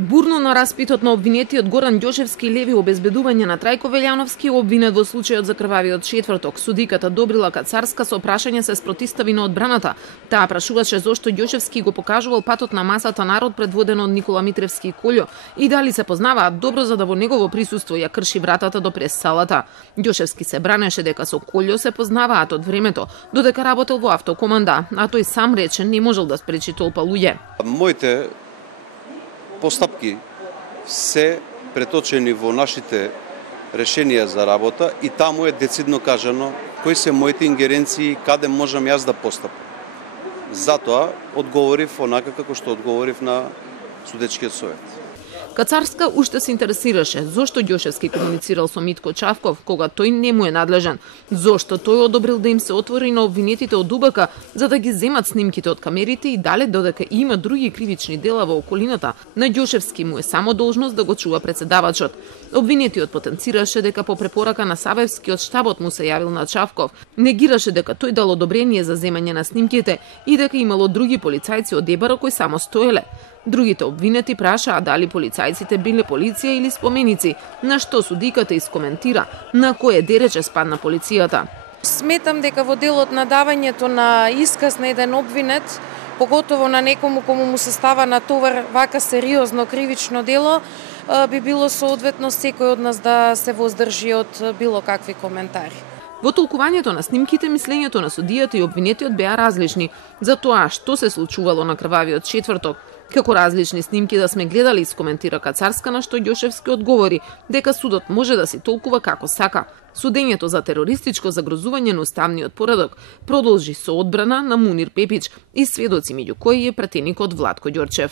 Бурно на распитот на обвинетиот Горан Ѓошевски и Леви обезбедување на Трајко Велјановски, обвинет во случајот за крвавиот четврток. Судиката Добрила Кацарска со прашање се спротистави на одбраната. Таа прашуваше зошто Ѓошевски го покажувал патот на масата народ предводен од Никола Митревски и Колјо и дали се познаваат добро за да во негово присуство ја крши вратата до прес-салата. Ѓошевски се бранеше дека со Колјо се познаваат од времето, додека работел во автокоманда, а тој сам рече не можел да спречи толпа луѓе. Моите постапки се преточени во нашите решенија за работа и таму е децидно кажано кои се моите ингеренции, каде можам јас да постапам. Затоа одговорив онака како што одговорив на судечкиот совет. Кацарска уште се интересираше зошто Ѓошевски комуницирал со Митко Чавков кога тој не му е надлежен, зошто тој одобрил да им се отвори на обвинетите од УБК за да ги земат снимките од камерите и дале додека има други кривични дела во околината, на Ѓошевски му е само должност да го чува председавачот. Обвинетиот потенцираше дека по препорака на Савевски од штабот му се јавил на Чавков, негираше дека тој дал одобрение за земање на снимките и дека имало други полицајци од ДБР кои само стоеле. Другите обвинети прашаа дали полицајците биле полиција или споменици, на што судиката искоментира на кое дерече спадна полицијата. Сметам дека во делот на давањето на исказ на еден обвинет, поготово на некому кому му се става на товар вака сериозно кривично дело, би било соодветно секој од нас да се воздржи од било какви коментари. Во толкувањето на снимките, мислењето на судијата и обвинетиот беа различни за тоа што се случувало на крвавиот четврток. Како различни снимки да сме гледали, искоментира Кацарска, на што Ѓошевски одговори дека судот може да си толкува како сака. Судењето за терористичко загрозување на уставниот поредок продолжи со одбрана на Мунир Пепич и сведоци, меѓу кои е пратеникот Владко Ѓорчев.